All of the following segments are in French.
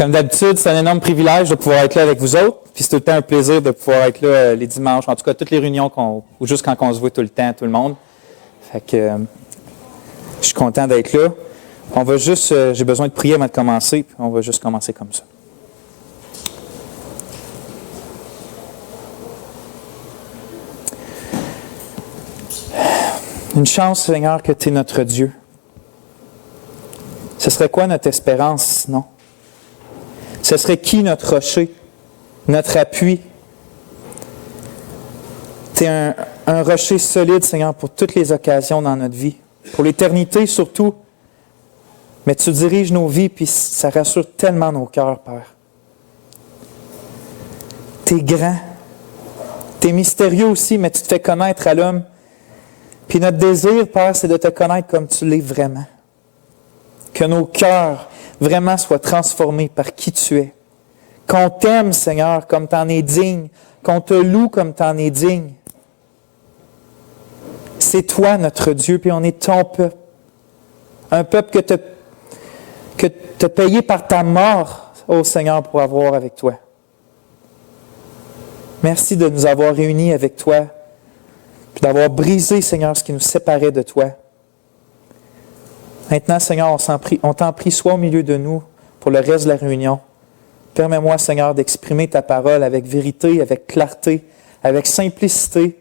Comme d'habitude, c'est un énorme privilège de pouvoir être là avec vous autres. Puis c'est tout le temps un plaisir de pouvoir être là les dimanches, en tout cas toutes les réunions ou juste quand on se voit tout le temps, tout le monde. Fait que je suis content d'être là. On va juste, j'ai besoin de prier avant de commencer, puis on va juste commencer comme ça. Une chance, Seigneur, que tu es notre Dieu. Ce serait quoi notre espérance sinon? Ce serait qui notre rocher, notre appui? Tu es un rocher solide, Seigneur, pour toutes les occasions dans notre vie, pour l'éternité surtout. Mais tu diriges nos vies, puis ça rassure tellement nos cœurs, Père. Tu es grand, tu es mystérieux aussi, mais tu te fais connaître à l'homme. Puis notre désir, Père, c'est de te connaître comme tu l'es vraiment. Que nos cœurs vraiment soient transformés par qui tu es. Qu'on t'aime, Seigneur, comme tu en es digne. Qu'on te loue comme tu en es digne. C'est toi, notre Dieu, puis on est ton peuple. Un peuple que tu as payé par ta mort, ô Seigneur, pour avoir avec toi. Merci de nous avoir réunis avec toi, puis d'avoir brisé, Seigneur, ce qui nous séparait de toi. Maintenant, Seigneur, on t'en prie, sois au milieu de nous pour le reste de la réunion. Permets-moi, Seigneur, d'exprimer ta parole avec vérité, avec clarté, avec simplicité.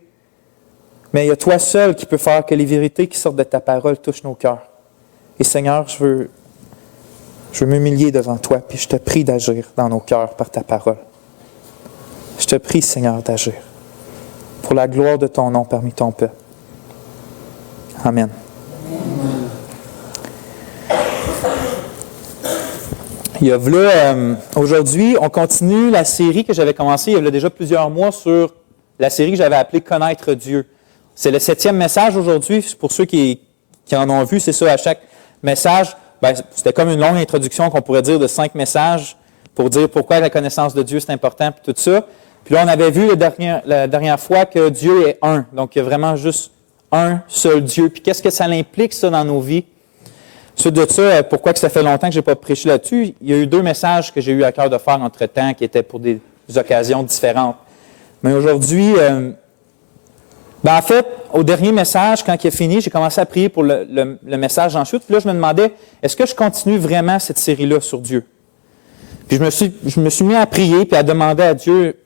Mais il y a toi seul qui peux faire que les vérités qui sortent de ta parole touchent nos cœurs. Et Seigneur, je veux m'humilier devant toi, puis je te prie d'agir dans nos cœurs par ta parole. Je te prie, Seigneur, d'agir pour la gloire de ton nom parmi ton peuple. Amen. Aujourd'hui, on continue la série que j'avais commencée il y a déjà plusieurs mois sur la série que j'avais appelée « Connaître Dieu ». C'est le 7e message aujourd'hui. Pour ceux qui en ont vu, c'est ça, à chaque message, c'était comme une longue introduction qu'on pourrait dire de 5 messages pour dire pourquoi la connaissance de Dieu c'est important, puis tout ça. Puis là, on avait vu la dernière fois que Dieu est un. Donc, il y a vraiment juste un seul Dieu. Puis qu'est-ce que ça implique, ça, dans nos vies? Suite de ça, pourquoi que ça fait longtemps que je n'ai pas prêché là-dessus? Il y a eu 2 messages que j'ai eu à cœur de faire entre-temps qui étaient pour des occasions différentes. Mais aujourd'hui, en fait, au dernier message, quand il a fini, j'ai commencé à prier pour le message ensuite. Puis là, je me demandais, est-ce que je continue vraiment cette série-là sur Dieu? Puis je me suis mis à prier, puis à demander à Dieu,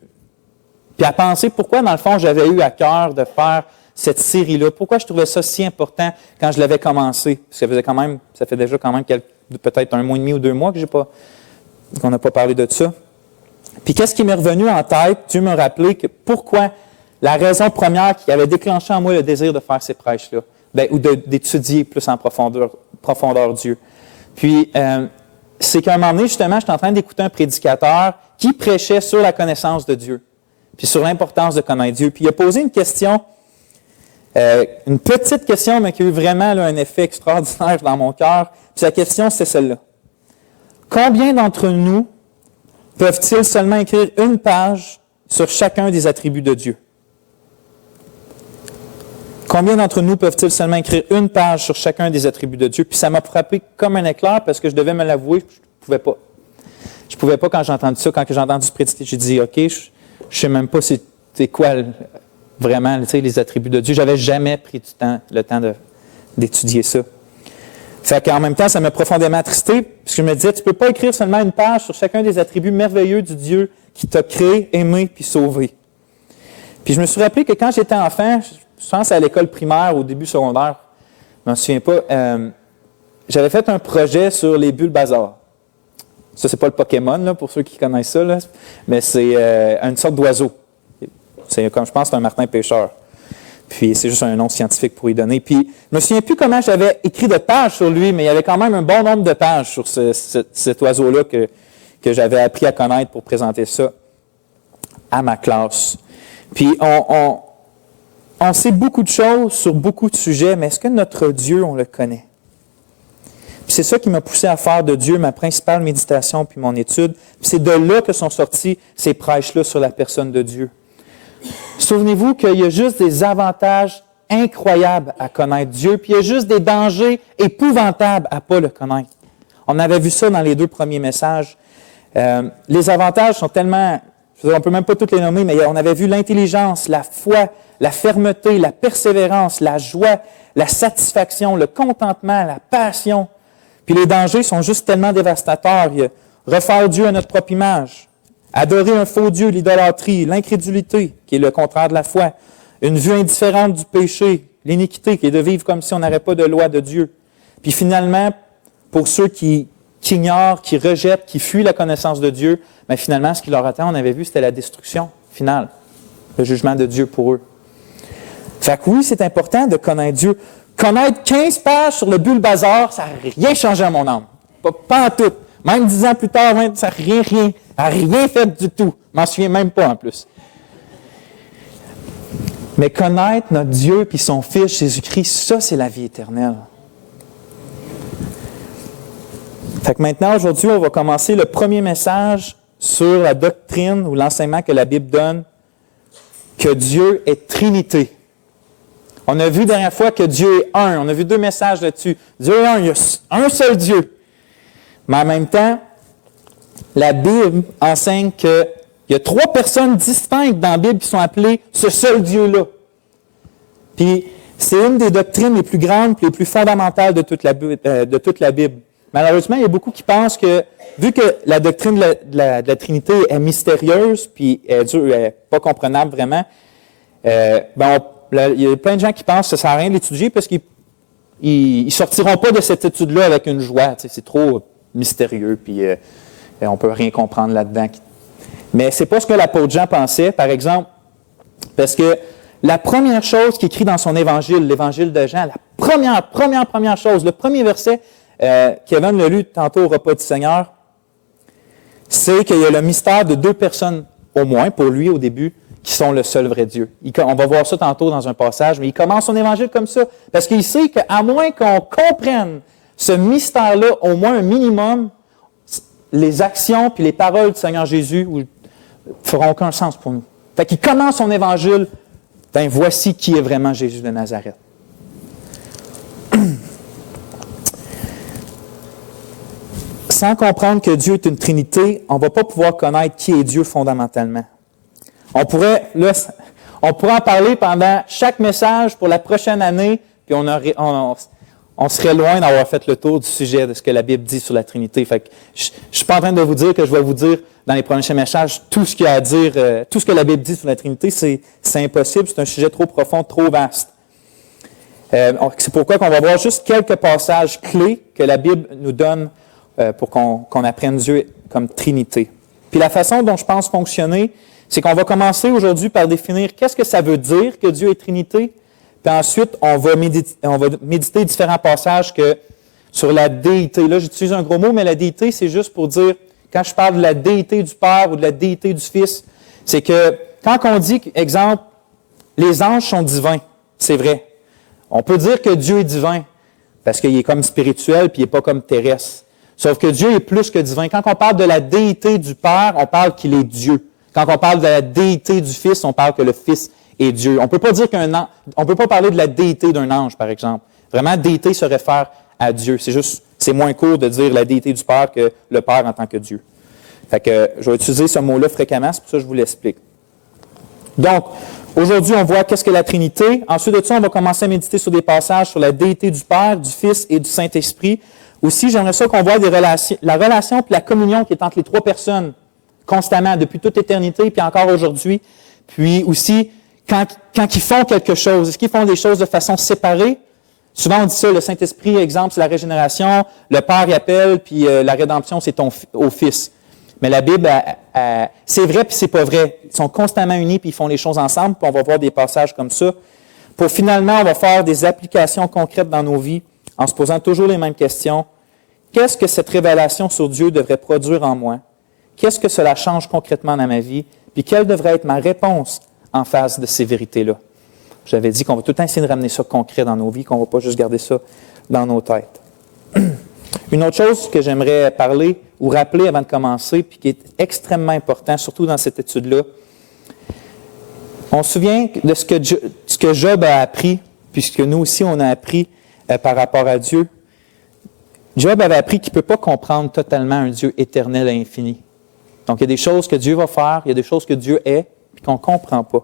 puis à penser pourquoi, dans le fond, j'avais eu à cœur de faire cette série-là. Pourquoi je trouvais ça si important quand je l'avais commencé? Parce que ça fait déjà quand même peut-être 1 mois et demi ou 2 mois qu'on n'a pas parlé de ça. Puis qu'est-ce qui m'est revenu en tête? Dieu m'a rappelé que pourquoi, la raison première qui avait déclenché en moi le désir de faire ces prêches-là, ou d'étudier plus en profondeur Dieu. Puis, c'est qu'à un moment donné, justement, j'étais en train d'écouter un prédicateur qui prêchait sur la connaissance de Dieu, puis sur l'importance de connaître Dieu. Puis il a posé une question, une petite question, mais qui a eu vraiment un effet extraordinaire dans mon cœur. Puis sa question, c'est celle-là. Combien d'entre nous peuvent-ils seulement écrire une page sur chacun des attributs de Dieu? Combien d'entre nous peuvent-ils seulement écrire une page sur chacun des attributs de Dieu? Puis ça m'a frappé comme un éclair parce que je devais me l'avouer, je ne pouvais pas. Je ne pouvais pas quand j'ai entendu ça. Quand j'ai entendu ce prédicateur, j'ai dit, OK, je ne sais même pas c'est quoi vraiment les attributs de Dieu. Je n'avais jamais pris le temps d'étudier ça. Fait qu'en même temps, ça m'a profondément attristé, parce que je me disais, tu ne peux pas écrire seulement une page sur chacun des attributs merveilleux du Dieu qui t'a créé, aimé, puis sauvé. Puis je me suis rappelé que quand j'étais enfant, je pense à l'école primaire, au début secondaire, je ne m'en souviens pas, j'avais fait un projet sur les Bulbasaur. Ça, c'est pas le Pokémon, là, pour ceux qui connaissent ça, là, mais c'est une sorte d'oiseau. C'est comme, je pense, c'est un martin pêcheur. Puis c'est juste un nom scientifique pour y donner. Puis je me souviens plus comment j'avais écrit de pages sur lui, mais il y avait quand même un bon nombre de pages sur cet oiseau-là que j'avais appris à connaître pour présenter ça à ma classe. Puis on sait beaucoup de choses sur beaucoup de sujets, mais est-ce que notre Dieu, on le connaît? Puis c'est ça qui m'a poussé à faire de Dieu ma principale méditation puis mon étude. Puis c'est de là que sont sortis ces prêches-là sur la personne de Dieu. Souvenez-vous qu'il y a juste des avantages incroyables à connaître Dieu, puis il y a juste des dangers épouvantables à ne pas le connaître. On avait vu ça dans les 2 premiers messages. Les avantages sont tellement, on ne peut même pas toutes les nommer, mais on avait vu l'intelligence, la foi, la fermeté, la persévérance, la joie, la satisfaction, le contentement, la passion. Puis les dangers sont juste tellement dévastateurs. Il y a refaire Dieu à notre propre image, adorer un faux Dieu, l'idolâtrie, l'incrédulité, qui est le contraire de la foi, une vue indifférente du péché, l'iniquité, qui est de vivre comme si on n'aurait pas de loi de Dieu. Puis finalement, pour ceux qui ignorent, qui rejettent, qui fuient la connaissance de Dieu, bien finalement, ce qui leur attend, on avait vu, c'était la destruction finale, le jugement de Dieu pour eux. Fait que oui, c'est important de connaître Dieu. Connaître 15 pages sur le Bulbazar, ça n'a rien changé à mon âme. Pas en tout. Même 10 ans plus tard, ça n'a rien fait du tout. Je m'en souviens même pas en plus. Mais connaître notre Dieu et son Fils Jésus-Christ, ça, c'est la vie éternelle. Fait que maintenant, aujourd'hui, on va commencer le premier message sur la doctrine ou l'enseignement que la Bible donne, que Dieu est Trinité. On a vu la dernière fois que Dieu est un. On a vu 2 messages là-dessus. Dieu est un, il y a un seul Dieu. Mais en même temps, la Bible enseigne qu'il y a 3 personnes distinctes dans la Bible qui sont appelées ce seul Dieu-là. Puis, c'est une des doctrines les plus grandes et les plus fondamentales de toute la Bible. Malheureusement, il y a beaucoup qui pensent que, vu que la doctrine de la Trinité est mystérieuse, puis elle n'est pas comprenable vraiment, il y a plein de gens qui pensent que ça ne sert à rien de l'étudier parce qu'ils ne sortiront pas de cette étude-là avec une joie. C'est trop mystérieux, puis on ne peut rien comprendre là-dedans. Mais ce n'est pas ce que l'apôtre Jean pensait, par exemple, parce que la première chose qu'il écrit dans son évangile, l'évangile de Jean, la première chose, le premier verset, Kevin l'a lu tantôt au repas du Seigneur, c'est qu'il y a le mystère de 2 personnes, au moins pour lui au début, qui sont le seul vrai Dieu. On va voir ça tantôt dans un passage, mais il commence son évangile comme ça, parce qu'il sait qu'à moins qu'on comprenne ce mystère-là, au moins un minimum, les actions puis les paroles du Seigneur Jésus ne feront aucun sens pour nous. Fait qu'il commence son évangile, voici qui est vraiment Jésus de Nazareth. Sans comprendre que Dieu est une Trinité, on ne va pas pouvoir connaître qui est Dieu fondamentalement. On pourrait en parler pendant chaque message pour la prochaine année, puis on serait loin d'avoir fait le tour du sujet de ce que la Bible dit sur la Trinité. Fait que je ne suis pas en train de vous dire que je vais vous dire dans les prochains messages tout ce qu'il y a à dire, tout ce que la Bible dit sur la Trinité. C'est impossible, c'est un sujet trop profond, trop vaste. C'est pourquoi on va voir juste quelques passages clés que la Bible nous donne pour qu'on apprenne Dieu comme Trinité. Puis la façon dont je pense fonctionner, c'est qu'on va commencer aujourd'hui par définir qu'est-ce que ça veut dire que Dieu est Trinité, puis ensuite on va méditer différents passages sur la déité. Là, j'utilise un gros mot, mais la déité, c'est juste pour dire, quand je parle de la déité du Père ou de la déité du Fils, c'est que quand on dit, exemple, les anges sont divins, c'est vrai. On peut dire que Dieu est divin, parce qu'il est comme spirituel, puis il n'est pas comme terrestre. Sauf que Dieu est plus que divin. Quand on parle de la déité du Père, on parle qu'il est Dieu. Quand on parle de la déité du Fils, on parle que le Fils est Dieu. On ne peut pas dire on peut pas parler de la déité d'un ange, par exemple. Vraiment, déité se réfère à Dieu. C'est moins court de dire la déité du Père que le Père en tant que Dieu. Fait que je vais utiliser ce mot-là fréquemment, c'est pour ça que je vous l'explique. Donc, aujourd'hui, on voit qu'est-ce que la Trinité. Ensuite de ça, on va commencer à méditer sur des passages sur la déité du Père, du Fils et du Saint-Esprit. Aussi, j'aimerais ça qu'on voit la relation et la communion qui est entre les 3 personnes constamment, depuis toute éternité, puis encore aujourd'hui. Puis aussi, quand ils font quelque chose, est-ce qu'ils font des choses de façon séparée? Souvent, on dit ça, le Saint-Esprit, exemple, c'est la régénération, le Père y appelle, puis la rédemption, c'est au Fils. Mais la Bible, c'est vrai puis c'est pas vrai. Ils sont constamment unis puis ils font les choses ensemble, puis on va voir des passages comme ça. Pour finalement, on va faire des applications concrètes dans nos vies en se posant toujours les mêmes questions. Qu'est-ce que cette révélation sur Dieu devrait produire en moi? Qu'est-ce que cela change concrètement dans ma vie? Puis quelle devrait être ma réponse en face de ces vérités-là? J'avais dit qu'on va tout le temps essayer de ramener ça concret dans nos vies, qu'on ne va pas juste garder ça dans nos têtes. Une autre chose que j'aimerais parler ou rappeler avant de commencer, puis qui est extrêmement important, surtout dans cette étude-là, on se souvient de ce que Job a appris, puisque nous aussi on a appris par rapport à Dieu. Job avait appris qu'il ne peut pas comprendre totalement un Dieu éternel et infini. Donc, il y a des choses que Dieu va faire, il y a des choses que Dieu est, puis qu'on ne comprend pas.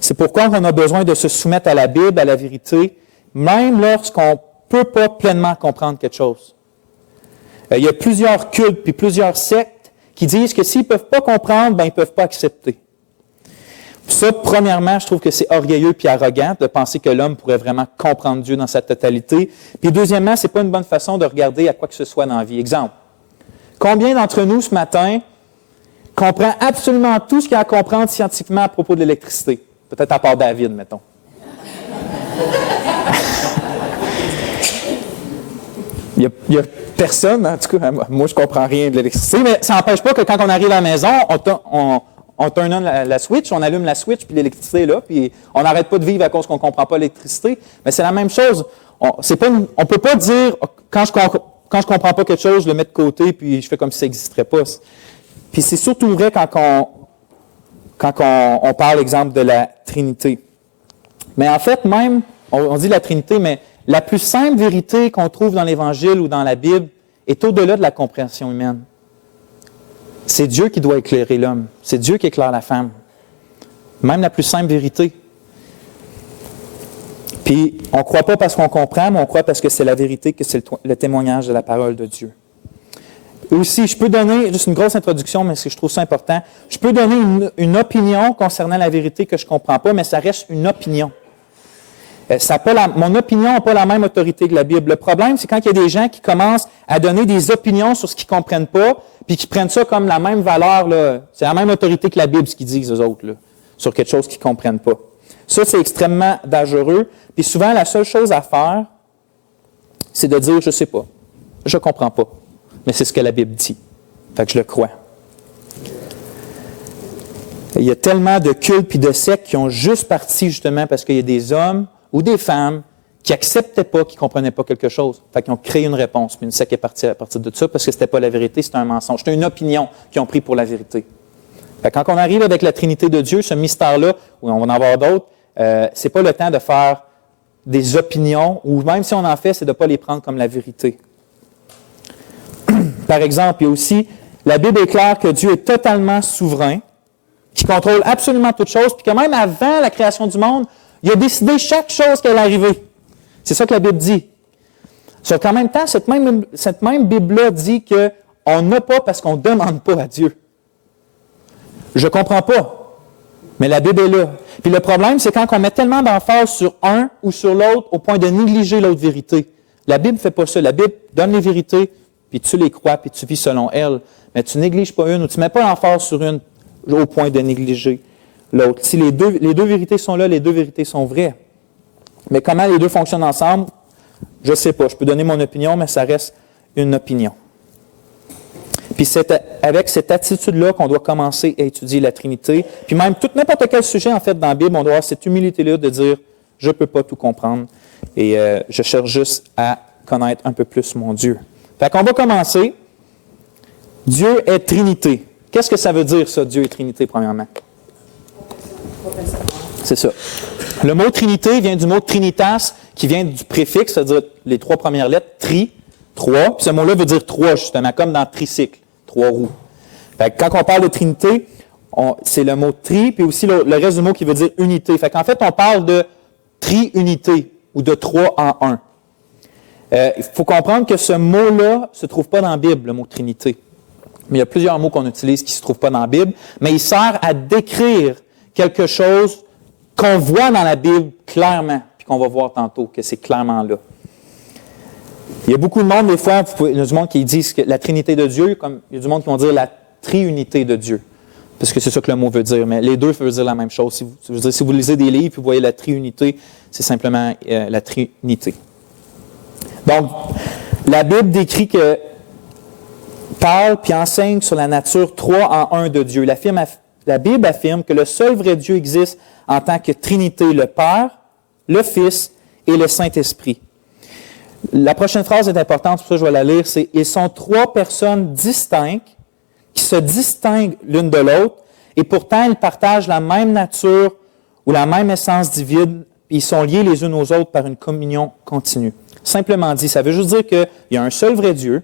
C'est pourquoi on a besoin de se soumettre à la Bible, à la vérité, même lorsqu'on ne peut pas pleinement comprendre quelque chose. Il y a plusieurs cultes puis plusieurs sectes qui disent que s'ils ne peuvent pas comprendre, ben, ils ne peuvent pas accepter. Ça, premièrement, je trouve que c'est orgueilleux puis arrogant de penser que l'homme pourrait vraiment comprendre Dieu dans sa totalité. Puis deuxièmement, ce n'est pas une bonne façon de regarder à quoi que ce soit dans la vie. Exemple, combien d'entre nous ce matin comprend absolument tout ce qu'il y a à comprendre scientifiquement à propos de l'électricité? Peut-être à part David, mettons. Il y a personne, en tout cas, moi je ne comprends rien de l'électricité, mais ça n'empêche pas que quand on arrive à la maison, on turn on la switch, on allume la switch, puis l'électricité est là, puis on n'arrête pas de vivre à cause qu'on ne comprend pas l'électricité. Mais c'est la même chose. On ne peut pas dire, quand je ne comprends pas quelque chose, je le mets de côté, puis je fais comme si ça n'existerait pas. Puis c'est surtout vrai quand on parle, exemple, de la Trinité. Mais en fait, même, on dit la Trinité, mais la plus simple vérité qu'on trouve dans l'Évangile ou dans la Bible est au-delà de la compréhension humaine. C'est Dieu qui doit éclairer l'homme. C'est Dieu qui éclaire la femme. Même la plus simple vérité. Puis, on ne croit pas parce qu'on comprend, mais on croit parce que c'est la vérité, que c'est le témoignage de la parole de Dieu. Aussi, je peux donner, juste une grosse introduction, mais je trouve ça important, je peux donner une opinion concernant la vérité que je ne comprends pas, mais ça reste une opinion. Mon opinion n'a pas la même autorité que la Bible. Le problème, c'est quand il y a des gens qui commencent à donner des opinions sur ce qu'ils ne comprennent pas, puis qui prennent ça comme la même valeur, là, c'est la même autorité que la Bible, ce qu'ils disent, eux autres, là, sur quelque chose qu'ils ne comprennent pas. Ça, c'est extrêmement dangereux. Puis souvent, la seule chose à faire, c'est de dire, je ne sais pas, je ne comprends pas. Mais c'est ce que la Bible dit. Fait que je le crois. Il y a tellement de cultes et de sectes qui ont juste parti justement parce qu'il y a des hommes ou des femmes qui n'acceptaient pas, qui ne comprenaient pas quelque chose. Fait qu'ils ont créé une réponse, puis une secte est partie à partir de ça parce que ce n'était pas la vérité, c'était un mensonge. C'était une opinion qu'ils ont pris pour la vérité. Fait que quand on arrive avec la Trinité de Dieu, ce mystère-là, où on va en avoir d'autres, c'est pas le temps de faire des opinions, ou même si on en fait, c'est de ne pas les prendre comme la vérité. Par exemple, il y a aussi, la Bible est claire que Dieu est totalement souverain, qui contrôle absolument toutes choses, puis que même avant la création du monde, il a décidé chaque chose qui allait arriver. C'est ça que la Bible dit. Sauf qu'en même temps, cette même Bible-là dit qu'on n'a pas parce qu'on ne demande pas à Dieu. Je ne comprends pas, mais la Bible est là. Puis le problème, c'est quand on met tellement d'emphase sur un ou sur l'autre au point de négliger l'autre vérité. La Bible ne fait pas ça. La Bible donne les vérités, puis tu les crois, puis tu vis selon elles. Mais tu ne négliges pas une ou tu ne mets pas l'emphase sur une au point de négliger l'autre. Si les deux vérités sont là, les deux vérités sont vraies. Mais comment les deux fonctionnent ensemble, je ne sais pas. Je peux donner mon opinion, mais ça reste une opinion. Puis c'est avec cette attitude-là qu'on doit commencer à étudier la Trinité. Puis même n'importe quel sujet, en fait, dans la Bible, on doit avoir cette humilité-là de dire « je ne peux pas tout comprendre et je cherche juste à connaître un peu plus mon Dieu ». Fait qu'on va commencer. Dieu est Trinité. Qu'est-ce que ça veut dire, ça, Dieu est Trinité, premièrement? C'est ça. Le mot Trinité vient du mot Trinitas, qui vient du préfixe, c'est-à-dire les trois premières lettres, tri, trois. Puis ce mot-là veut dire trois, justement, comme dans tricycle, trois roues. Fait que quand on parle de Trinité, c'est le mot tri, puis aussi le reste du mot qui veut dire unité. Fait qu'en fait, on parle de tri-unité, ou de trois en un. Il faut comprendre que ce mot-là ne se trouve pas dans la Bible, le mot Trinité. Mais il y a plusieurs mots qu'on utilise qui ne se trouvent pas dans la Bible, mais il sert à décrire quelque chose qu'on voit dans la Bible clairement, puis qu'on va voir tantôt, que c'est clairement là. Il y a beaucoup de monde, des fois, il y a du monde qui disent que la Trinité de Dieu, comme il y a du monde qui vont dire la triunité de Dieu, parce que c'est ça que le mot veut dire, mais les deux veulent dire la même chose. Si vous lisez des livres et vous voyez la triunité, c'est simplement la Trinité. Donc, la Bible décrit que parle puis enseigne sur la nature 3 en 1 de Dieu. La Bible affirme que le seul vrai Dieu existe en tant que Trinité, le Père, le Fils et le Saint-Esprit. La prochaine phrase est importante, pour ça je vais la lire, c'est « Ils sont trois personnes distinctes qui se distinguent l'une de l'autre et pourtant ils partagent la même nature ou la même essence divine, ils sont liés les unes aux autres par une communion continue. » Simplement dit, ça veut juste dire qu'il y a un seul vrai Dieu,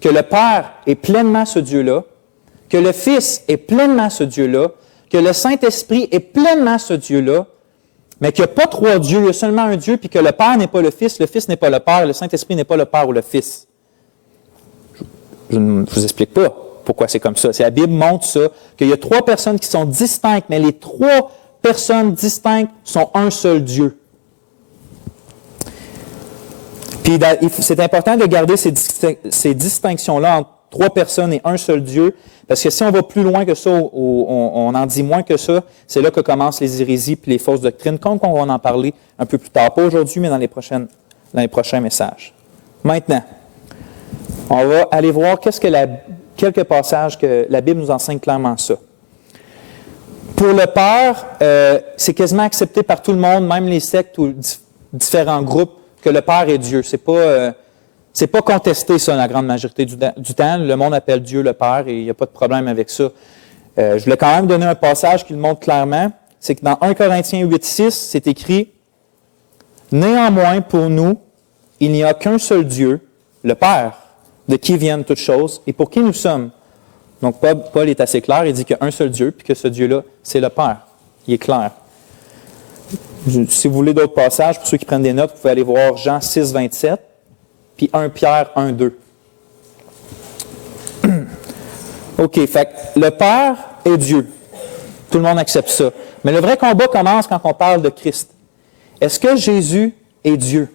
que le Père est pleinement ce Dieu-là, que le Fils est pleinement ce Dieu-là, que le Saint-Esprit est pleinement ce Dieu-là, mais qu'il n'y a pas trois dieux, il y a seulement un Dieu, puis que le Père n'est pas le Fils n'est pas le Père, le Saint-Esprit n'est pas le Père ou le Fils. Je ne vous explique pas pourquoi c'est comme ça. La Bible montre ça, qu'il y a trois personnes qui sont distinctes, mais les trois personnes distinctes sont un seul Dieu. Puis c'est important de garder ces distinctions-là entre trois personnes et un seul Dieu, parce que si on va plus loin que ça, on en dit moins que ça, c'est là que commencent les hérésies et les fausses doctrines, comme on va en parler un peu plus tard. Pas aujourd'hui, mais dans les prochains messages. Maintenant, on va aller voir quelques passages que la Bible nous enseigne clairement ça. Pour le Père, c'est quasiment accepté par tout le monde, même les sectes ou différents groupes, que le Père est Dieu. C'est pas contesté, ça, la grande majorité du temps. Le monde appelle Dieu le Père et il n'y a pas de problème avec ça. Je voulais quand même donner un passage qui le montre clairement. C'est que dans 1 Corinthiens 8,6, c'est écrit « Néanmoins, pour nous, il n'y a qu'un seul Dieu, le Père, de qui viennent toutes choses et pour qui nous sommes. » Donc, Paul est assez clair. Il dit qu'il y a un seul Dieu puis que ce Dieu-là, c'est le Père. Il est clair. Si vous voulez d'autres passages, pour ceux qui prennent des notes, vous pouvez aller voir Jean 6, 27, puis 1 Pierre 1, 2. OK, fait que le Père est Dieu. Tout le monde accepte ça. Mais le vrai combat commence quand on parle de Christ. Est-ce que Jésus est Dieu?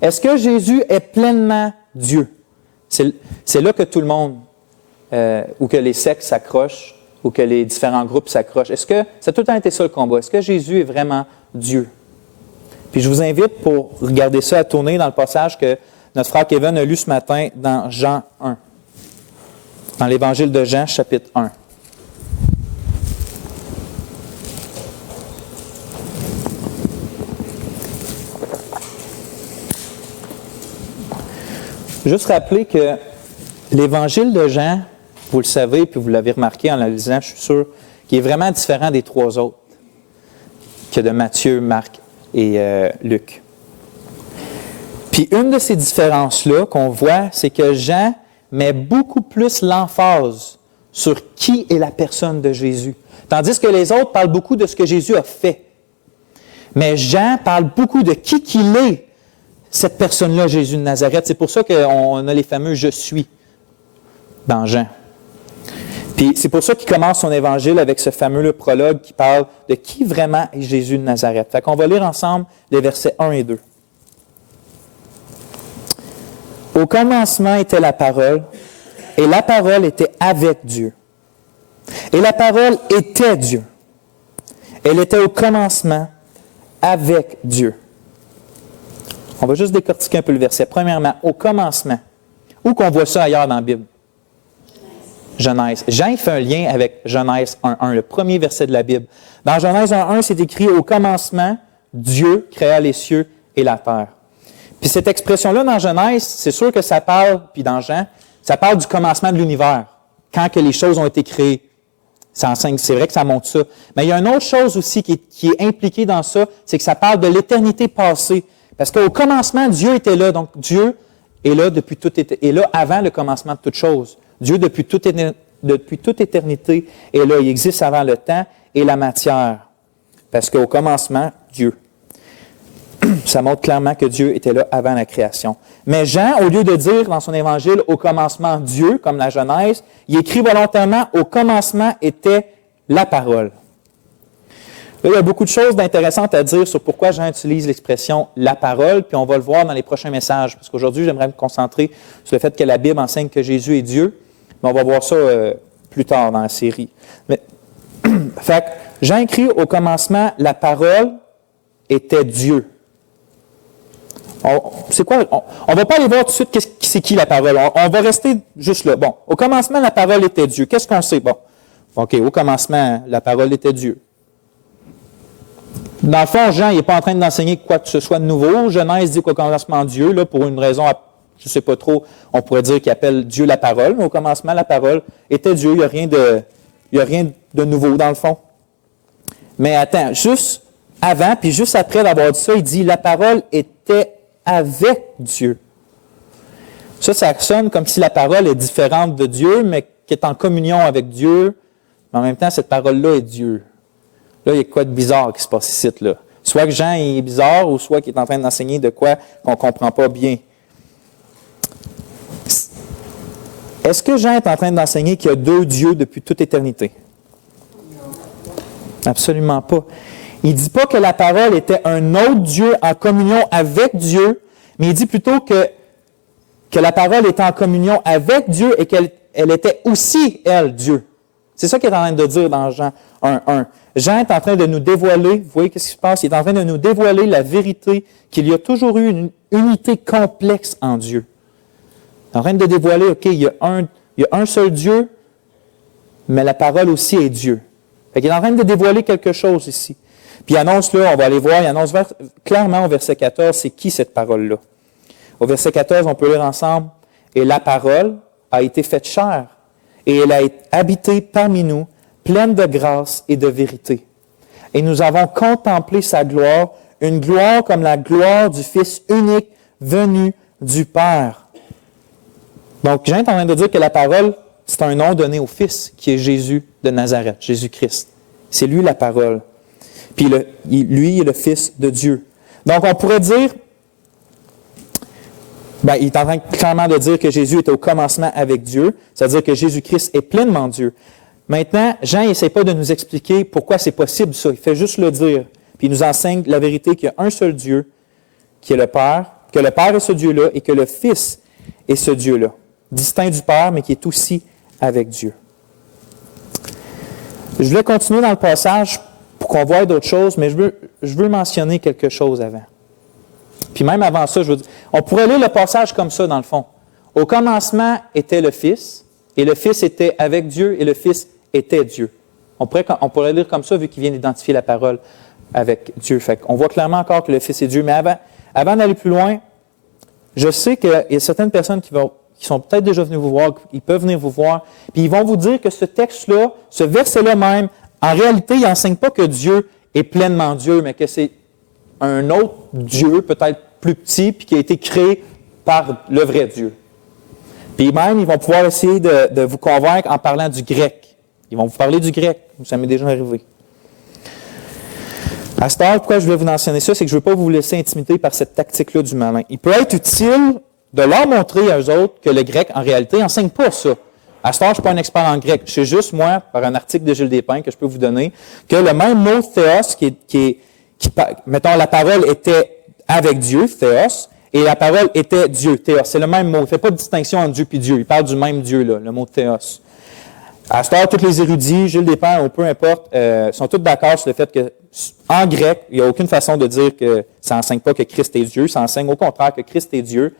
Est-ce que Jésus est pleinement Dieu? C'est là que tout le monde, ou que les sectes s'accrochent, ou que les différents groupes s'accrochent. Est-ce que ça a tout le temps été ça le combat? Est-ce que Jésus est vraiment Dieu? Puis je vous invite pour regarder ça à tourner dans le passage que notre frère Kevin a lu ce matin dans Jean 1. Dans l'Évangile de Jean, chapitre 1. Juste rappeler que l'Évangile de Jean, vous le savez, puis vous l'avez remarqué en la lisant, je suis sûr, qu'il est vraiment différent des trois autres, que de Matthieu, Marc et Luc. Puis une de ces différences-là qu'on voit, c'est que Jean met beaucoup plus l'emphase sur qui est la personne de Jésus. Tandis que les autres parlent beaucoup de ce que Jésus a fait. Mais Jean parle beaucoup de qui qu'il est, cette personne-là, Jésus de Nazareth. C'est pour ça qu'on a les fameux « Je suis » dans Jean. Puis c'est pour ça qu'il commence son évangile avec ce fameux prologue qui parle de qui vraiment est Jésus de Nazareth. Fait qu'on va lire ensemble les versets 1 et 2. Au commencement était la parole, et la parole était avec Dieu. Et la parole était Dieu. Elle était au commencement avec Dieu. On va juste décortiquer un peu le verset. Premièrement, au commencement. Où qu'on voit ça ailleurs dans la Bible? Genèse. Jean il fait un lien avec Genèse 1.1, le premier verset de la Bible. Dans Genèse 1.1, c'est écrit « Au commencement, Dieu créa les cieux et la terre ». Puis cette expression-là dans Genèse, c'est sûr que ça parle, puis dans Jean, ça parle du commencement de l'univers, quand que les choses ont été créées. Ça enseigne, c'est vrai que ça montre ça. Mais il y a une autre chose aussi qui est impliquée dans ça, c'est que ça parle de l'éternité passée. Parce qu'au commencement, Dieu était là. Donc Dieu est là est là avant le commencement de toute chose. Dieu, depuis toute éternité, est là. Il existe avant le temps et la matière. Parce qu'au commencement, Dieu. Ça montre clairement que Dieu était là avant la création. Mais Jean, au lieu de dire dans son évangile « au commencement Dieu », comme la Genèse, il écrit volontairement « au commencement était la parole ». Là, il y a beaucoup de choses d'intéressantes à dire sur pourquoi Jean utilise l'expression « la parole », puis on va le voir dans les prochains messages. Parce qu'aujourd'hui, j'aimerais me concentrer sur le fait que la Bible enseigne que Jésus est Dieu. Mais on va voir ça plus tard dans la série. Mais, fait que Jean écrit « au commencement, la parole était Dieu ». C'est quoi? On ne va pas aller voir tout de suite c'est qui la parole. On va rester juste là. Bon, au commencement, la parole était Dieu. Qu'est-ce qu'on sait? Bon, OK, au commencement, la parole était Dieu. Dans le fond, Jean, il n'est pas en train d'enseigner quoi que ce soit de nouveau. Genèse dit qu'au commencement, Dieu, là, pour une raison, je ne sais pas trop, on pourrait dire qu'il appelle Dieu la parole, mais au commencement, la parole était Dieu. Il n'y a rien de nouveau, dans le fond. Mais attends, juste avant, puis juste après d'avoir dit ça, il dit « la parole était avec Dieu ». Ça sonne comme si la parole est différente de Dieu, mais qui est en communion avec Dieu. Mais en même temps, cette parole-là est Dieu. Là, il y a quoi de bizarre qui se passe ici, là? Soit que Jean est bizarre, ou soit qu'il est en train d'enseigner de quoi qu'on ne comprend pas bien. Est-ce que Jean est en train d'enseigner qu'il y a deux dieux depuis toute éternité? Absolument pas. Il ne dit pas que la parole était un autre Dieu en communion avec Dieu, mais il dit plutôt que la parole était en communion avec Dieu et qu'elle était aussi, elle, Dieu. C'est ça qu'il est en train de dire dans Jean 1.1. Jean est en train de nous dévoiler, vous voyez ce qui se passe? Il est en train de nous dévoiler la vérité qu'il y a toujours eu une unité complexe en Dieu. Il est en train de dévoiler, OK, il y a un seul Dieu, mais la parole aussi est Dieu. Il est en train de dévoiler quelque chose ici. Puis il annonce là, on va aller voir, il annonce clairement au verset 14, c'est qui cette parole-là? Au verset 14, on peut lire ensemble, « Et la parole a été faite chair, et elle a habité parmi nous, pleine de grâce et de vérité. Et nous avons contemplé sa gloire, une gloire comme la gloire du Fils unique venu du Père. » Donc, Jean est en train de dire que la parole, c'est un nom donné au Fils, qui est Jésus de Nazareth, Jésus-Christ. C'est lui la parole. Puis lui est le Fils de Dieu. Donc, on pourrait dire, il est en train clairement de dire que Jésus était au commencement avec Dieu, c'est-à-dire que Jésus-Christ est pleinement Dieu. Maintenant, Jean n'essaie pas de nous expliquer pourquoi c'est possible ça, il fait juste le dire. Puis il nous enseigne la vérité qu'il y a un seul Dieu, qui est le Père, que le Père est ce Dieu-là et que le Fils est ce Dieu-là, distinct du Père, mais qui est aussi avec Dieu. Je voulais continuer dans le passage pour qu'on voie d'autres choses, mais je veux mentionner quelque chose avant. Puis même avant ça, on pourrait lire le passage comme ça, dans le fond. Au commencement était le Fils, et le Fils était avec Dieu, et le Fils était Dieu. On pourrait lire comme ça, vu qu'il vient d'identifier la parole avec Dieu. Fait on voit clairement encore que le Fils est Dieu. Mais avant d'aller plus loin, je sais qu'il y a certaines personnes qui sont peut-être déjà venues vous voir, ils peuvent venir vous voir, puis ils vont vous dire que ce texte-là, ce verset-là même, en réalité, il n'enseigne pas que Dieu est pleinement Dieu, mais que c'est un autre Dieu, peut-être plus petit, puis qui a été créé par le vrai Dieu. Puis même, ils vont pouvoir essayer de vous convaincre en parlant du grec. Ils vont vous parler du grec, ça m'est déjà arrivé. À cette heure, pourquoi je vais vous mentionner ça, c'est que je ne veux pas vous laisser intimider par cette tactique-là du malin. Il peut être utile de leur montrer à eux autres que le grec, en réalité, n'enseigne pas ça. À cette heure, je ne suis pas un expert en grec. Je sais juste, moi, par un article de Gilles Despins que je peux vous donner, que le même mot théos, mettons, la parole était avec Dieu, théos, et la parole était Dieu, théos. C'est le même mot. Il ne fait pas de distinction entre Dieu et Dieu. Il parle du même Dieu, là, le mot théos. À cette heure, tous les érudits, Gilles Despins, ou peu importe, sont tous d'accord sur le fait que, en grec, il n'y a aucune façon de dire que ça n'enseigne pas que Christ est Dieu. Ça enseigne au contraire que Christ est Dieu.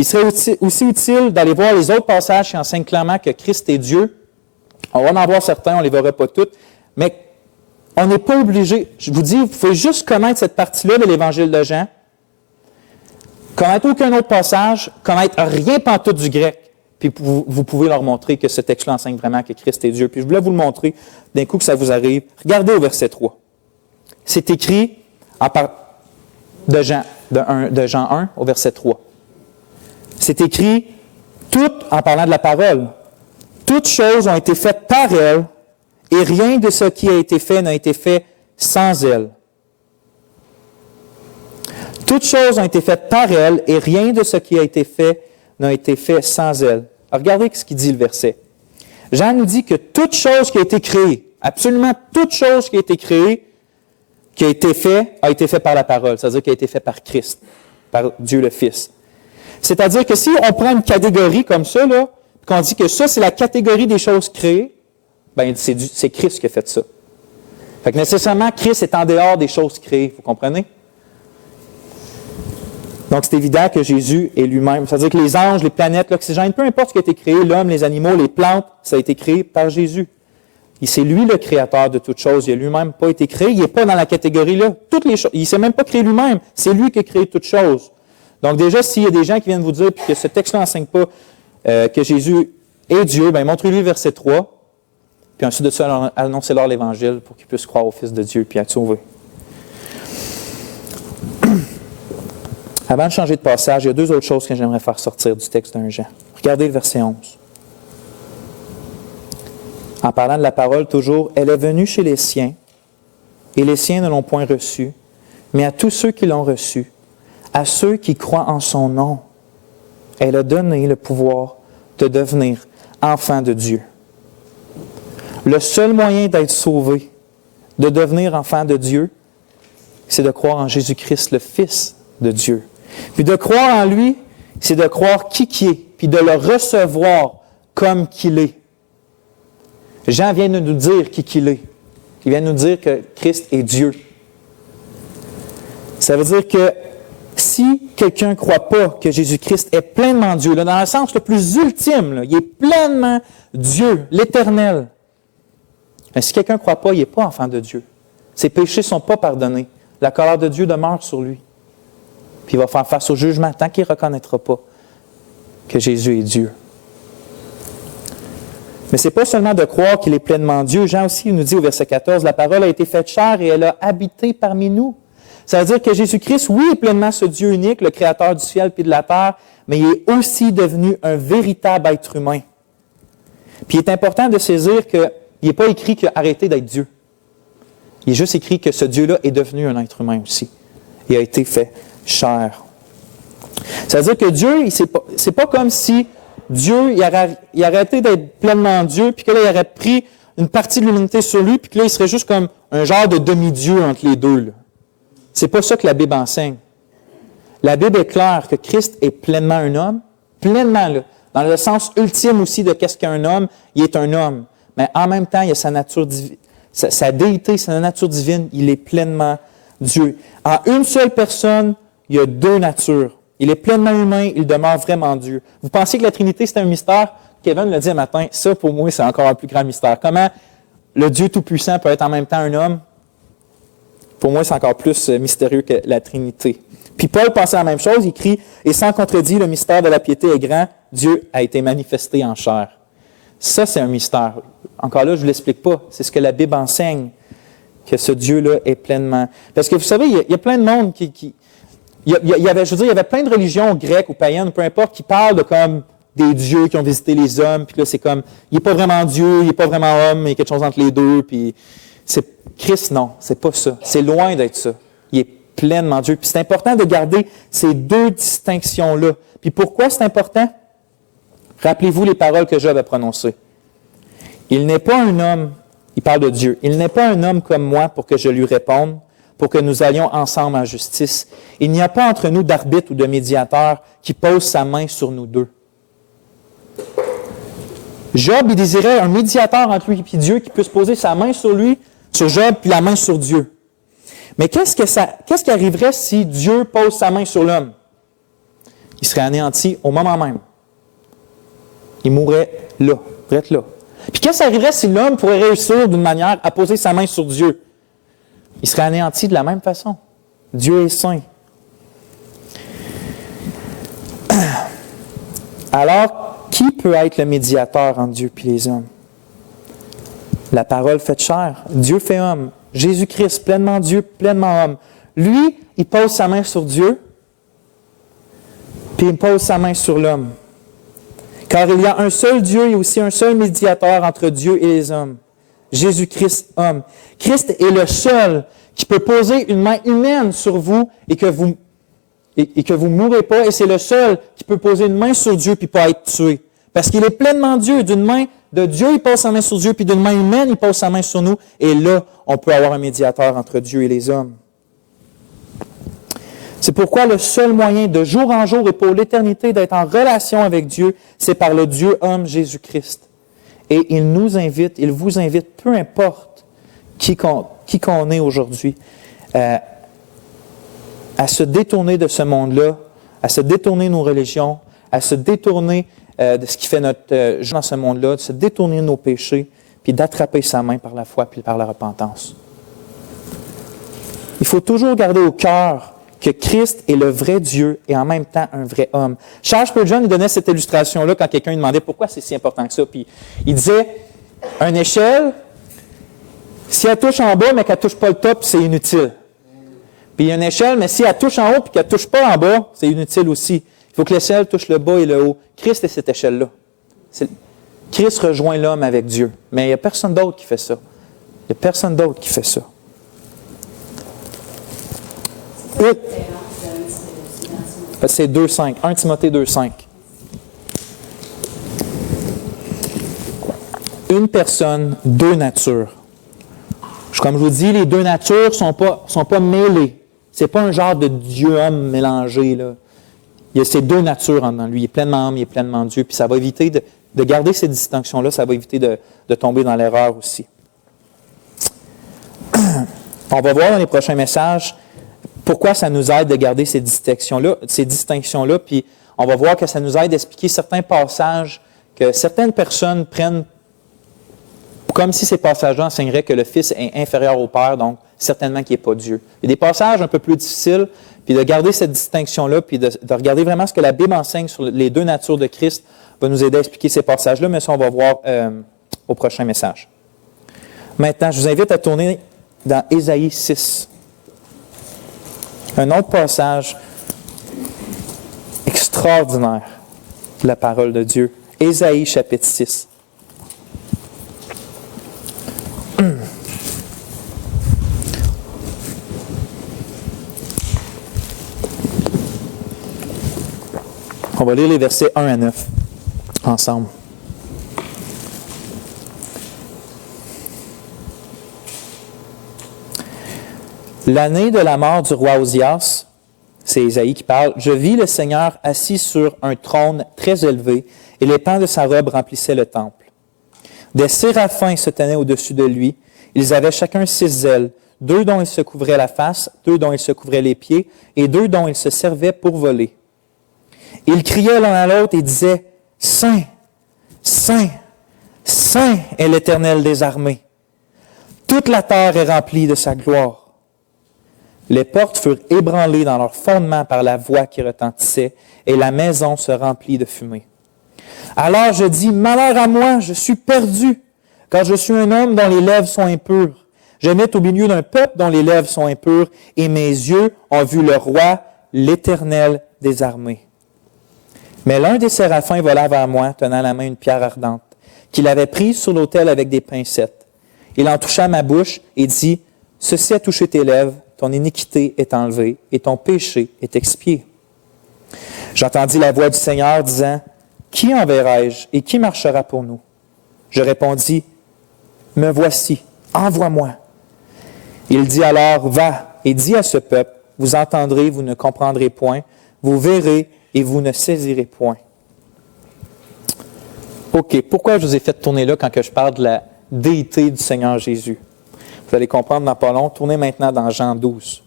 Il serait aussi utile d'aller voir les autres passages qui enseignent clairement que Christ est Dieu. On va en voir certains, on ne les verra pas toutes, mais on n'est pas obligé. Je vous dis, vous pouvez juste connaître cette partie-là de l'Évangile de Jean, connaître aucun autre passage, connaître rien pantoute du grec, puis vous pouvez leur montrer que ce texte-là enseigne vraiment que Christ est Dieu. Puis je voulais vous le montrer d'un coup que ça vous arrive. Regardez au verset 3. C'est écrit de Jean 1 au verset 3. C'est écrit, en parlant de la parole, toutes choses ont été faites par elle, et rien de ce qui a été fait n'a été fait sans elle. Toutes choses ont été faites par elle, et rien de ce qui a été fait n'a été fait sans elle. Alors, regardez ce qu'il dit le verset. Jean nous dit que toute chose qui a été créée, absolument toute chose qui a été créée, qui a été fait par la parole, c'est-à-dire qui a été fait par Christ, par Dieu le Fils. C'est-à-dire que si on prend une catégorie comme ça, là, qu'on dit que ça, c'est la catégorie des choses créées, bien, c'est Christ qui a fait ça. Fait que nécessairement, Christ est en dehors des choses créées, vous comprenez? Donc, c'est évident que Jésus est lui-même. C'est-à-dire que les anges, les planètes, l'oxygène, peu importe ce qui a été créé, l'homme, les animaux, les plantes, ça a été créé par Jésus. C'est lui le créateur de toutes choses. Il n'a lui-même pas été créé. Il n'est pas dans la catégorie-là. Il ne s'est même pas créé lui-même. C'est lui qui a créé toutes choses. Donc déjà, s'il y a des gens qui viennent vous dire que ce texte-là n'enseigne pas que Jésus est Dieu, bien montrez-lui verset 3, puis ensuite de ça, annoncez-leur l'Évangile pour qu'ils puissent croire au Fils de Dieu et être sauvés. Avant de changer de passage, il y a deux autres choses que j'aimerais faire sortir du texte d'un Jean. Regardez le verset 11. En parlant de la parole, toujours, elle est venue chez les siens, et les siens ne l'ont point reçue, mais à tous ceux qui l'ont reçue, à ceux qui croient en son nom, elle a donné le pouvoir de devenir enfants de Dieu. Le seul moyen d'être sauvé, de devenir enfant de Dieu, c'est de croire en Jésus-Christ, le Fils de Dieu. Puis de croire en lui, c'est de croire qui est, puis de le recevoir comme qu'il est. Jean vient de nous dire qui qu'il est. Il vient de nous dire que Christ est Dieu. Ça veut dire que si quelqu'un ne croit pas que Jésus-Christ est pleinement Dieu, là, dans le sens le plus ultime, là, il est pleinement Dieu, l'Éternel. Mais si quelqu'un ne croit pas, il n'est pas enfant de Dieu. Ses péchés ne sont pas pardonnés. La colère de Dieu demeure sur lui. Puis il va faire face au jugement tant qu'il ne reconnaîtra pas que Jésus est Dieu. Mais ce n'est pas seulement de croire qu'il est pleinement Dieu. Jean aussi nous dit au verset 14, « La parole a été faite chair et elle a habité parmi nous. » Ça veut dire que Jésus-Christ, oui, est pleinement ce Dieu unique, le Créateur du ciel et de la terre, mais il est aussi devenu un véritable être humain. Puis il est important de saisir qu'il n'est pas écrit qu'il a arrêté d'être Dieu. Il est juste écrit que ce Dieu-là est devenu un être humain aussi. Il a été fait chair. Ça veut dire que Dieu, c'est pas comme si Dieu, il a arrêté d'être pleinement Dieu, puis que là, il aurait pris une partie de l'humanité sur lui, puis que là, il serait juste comme un genre de demi-dieu entre les deux. Là. C'est pas ça que la Bible enseigne. La Bible est claire que Christ est pleinement un homme, pleinement, là, dans le sens ultime aussi de qu'est-ce qu'un homme, il est un homme. Mais en même temps, il y a sa nature divine, sa déité, sa nature divine, il est pleinement Dieu. En une seule personne, il y a deux natures. Il est pleinement humain, il demeure vraiment Dieu. Vous pensez que la Trinité, c'est un mystère? Kevin l'a dit un matin, ça pour moi, c'est encore un plus grand mystère. Comment le Dieu Tout-Puissant peut être en même temps un homme? Pour moi, c'est encore plus mystérieux que la Trinité. Puis Paul pensait la même chose, il écrit « Et sans contredit, le mystère de la piété est grand, Dieu a été manifesté en chair. » Ça, c'est un mystère. Encore là, je ne vous l'explique pas. C'est ce que la Bible enseigne, que ce Dieu-là est pleinement... Parce que vous savez, il y a plein de monde qui il y avait plein de religions grecques ou païennes, peu importe, qui parlent de comme des dieux qui ont visité les hommes, puis là, c'est comme, il n'est pas vraiment Dieu, il n'est pas vraiment homme, il y a quelque chose entre les deux, puis Christ, non, c'est pas ça. C'est loin d'être ça. Il est pleinement Dieu. Puis c'est important de garder ces deux distinctions-là. Puis pourquoi c'est important? Rappelez-vous les paroles que Job a prononcées. Il n'est pas un homme, il parle de Dieu, il n'est pas un homme comme moi pour que je lui réponde, pour que nous allions ensemble en justice. Il n'y a pas entre nous d'arbitre ou de médiateur qui pose sa main sur nous deux. Job, il désirait un médiateur entre lui et Dieu qui puisse poser sa main sur lui, sur Job, puis la main sur Dieu. Mais qu'est-ce qui arriverait si Dieu pose sa main sur l'homme? Il serait anéanti au moment même. Il mourrait là, direct là. Puis qu'est-ce qui arriverait si l'homme pourrait réussir d'une manière à poser sa main sur Dieu? Il serait anéanti de la même façon. Dieu est saint. Alors, qui peut être le médiateur entre Dieu et les hommes? La parole faite chair. Dieu fait homme. Jésus-Christ, pleinement Dieu, pleinement homme. Lui, il pose sa main sur Dieu, puis il pose sa main sur l'homme. Car il y a un seul Dieu et aussi un seul médiateur entre Dieu et les hommes. Jésus-Christ, homme. Christ est le seul qui peut poser une main humaine sur vous et que vous ne mourrez pas. Et c'est le seul qui peut poser une main sur Dieu et pas être tué. Parce qu'il est pleinement Dieu. D'une main de Dieu, il pose sa main sur Dieu, puis d'une main humaine, il pose sa main sur nous. Et là, on peut avoir un médiateur entre Dieu et les hommes. C'est pourquoi le seul moyen de jour en jour et pour l'éternité d'être en relation avec Dieu, c'est par le Dieu-homme Jésus-Christ. Et il nous invite, il vous invite, peu importe qui qu'on est aujourd'hui, à se détourner de ce monde-là, à se détourner de nos religions, à se détourner de ce qui fait notre jeu dans ce monde-là, de se détourner de nos péchés, puis d'attraper sa main par la foi puis par la repentance. Il faut toujours garder au cœur que Christ est le vrai Dieu et en même temps un vrai homme. Charles Spurgeon, il donnait cette illustration-là quand quelqu'un lui demandait pourquoi c'est si important que ça. Puis il disait, une échelle, si elle touche en bas mais qu'elle ne touche pas le top, c'est inutile. Puis il y a une échelle, mais si elle touche en haut et qu'elle ne touche pas en bas, c'est inutile aussi. Il faut que l'échelle touche le bas et le haut. Christ est cette échelle-là. Christ rejoint l'homme avec Dieu. Mais il n'y a personne d'autre qui fait ça. Il n'y a personne d'autre qui fait ça. C'est 2,5. 1 Timothée 2,5. Une personne, deux natures. Comme je vous dis, les deux natures ne sont pas mêlées. Ce n'est pas un genre de Dieu-homme mélangé, là. Il y a ces deux natures en lui. Il est pleinement homme, il est pleinement Dieu. Puis ça va éviter de garder ces distinctions-là, ça va éviter de tomber dans l'erreur aussi. On va voir dans les prochains messages pourquoi ça nous aide de garder ces distinctions-là, puis on va voir que ça nous aide à expliquer certains passages que certaines personnes prennent comme si ces passages-là enseigneraient que le Fils est inférieur au Père, donc certainement qu'il n'est pas Dieu. Il y a des passages un peu plus difficiles, puis de garder cette distinction-là, puis de regarder vraiment ce que la Bible enseigne sur les deux natures de Christ va nous aider à expliquer ces passages-là, mais ça, on va voir au prochain message. Maintenant, je vous invite à tourner dans Ésaïe 6. Un autre passage extraordinaire de la parole de Dieu. Ésaïe chapitre 6. On va lire les versets 1 à 9 ensemble. L'année de la mort du roi Osias, c'est Ésaïe qui parle, je vis le Seigneur assis sur un trône très élevé et les pans de sa robe remplissaient le temple. Des séraphins se tenaient au-dessus de lui. Ils avaient chacun 6 ailes, 2 dont ils se couvraient la face, 2 dont ils se couvraient les pieds et 2 dont ils se servaient pour voler. Ils criaient l'un à l'autre et disaient « Saint, Saint, Saint est l'Éternel des armées. Toute la terre est remplie de sa gloire. » Les portes furent ébranlées dans leur fondement par la voix qui retentissait, et la maison se remplit de fumée. Alors je dis, malheur à moi, je suis perdu, car je suis un homme dont les lèvres sont impures. Je m'habite au milieu d'un peuple dont les lèvres sont impures, et mes yeux ont vu le roi, l'Éternel des armées. Mais l'un des séraphins vola vers moi, tenant à la main une pierre ardente, qu'il avait prise sur l'autel avec des pincettes. Il en toucha ma bouche et dit, « Ceci a touché tes lèvres, ton iniquité est enlevée et ton péché est expié. » J'entendis la voix du Seigneur disant, « Qui enverrai-je et qui marchera pour nous? » Je répondis, « Me voici, envoie-moi. » Il dit alors, « Va et dis à ce peuple, vous entendrez, vous ne comprendrez point, vous verrez et vous ne saisirez point. » OK, pourquoi je vous ai fait tourner là quand je parle de la déité du Seigneur Jésus? Vous allez comprendre dans pas long. Tournez maintenant dans Jean 12.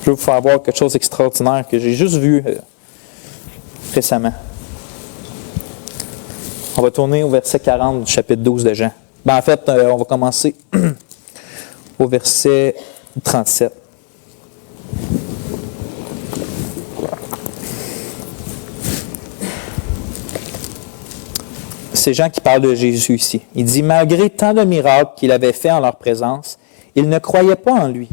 Je vais vous faire voir quelque chose d'extraordinaire que j'ai juste vu récemment. On va tourner au verset 40 du chapitre 12 de Jean. En fait, on va commencer au verset 37. C'est Jean qui parle de Jésus ici. Il dit, malgré tant de miracles qu'il avait fait en leur présence, ils ne croyaient pas en lui,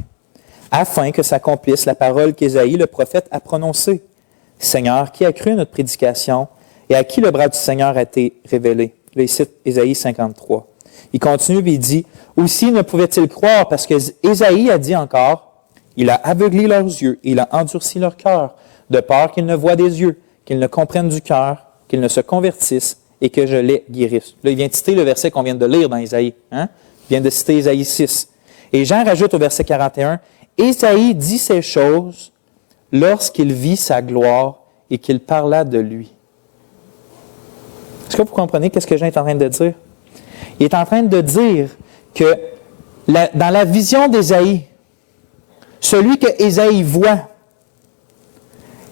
afin que s'accomplisse la parole qu'Ésaïe, le prophète, a prononcée. Seigneur, qui a cru à notre prédication et à qui le bras du Seigneur a été révélé? Là, il cite Ésaïe 53. Il continue et il dit, aussi ne pouvaient-ils croire parce que Ésaïe a dit encore, il a aveuglé leurs yeux et il a endurci leur cœur, de peur qu'ils ne voient des yeux, qu'ils ne comprennent du cœur, qu'ils ne se convertissent et que je les guérisse. Là, il vient de citer le verset qu'on vient de lire dans Ésaïe. Hein? Il vient de citer Ésaïe 6. Et Jean rajoute au verset 41, Ésaïe dit ces choses lorsqu'il vit sa gloire et qu'il parla de lui. Est-ce que vous comprenez qu'est-ce que Jean est en train de dire? Il est en train de dire que dans la vision d'Ésaïe, celui que Ésaïe voit,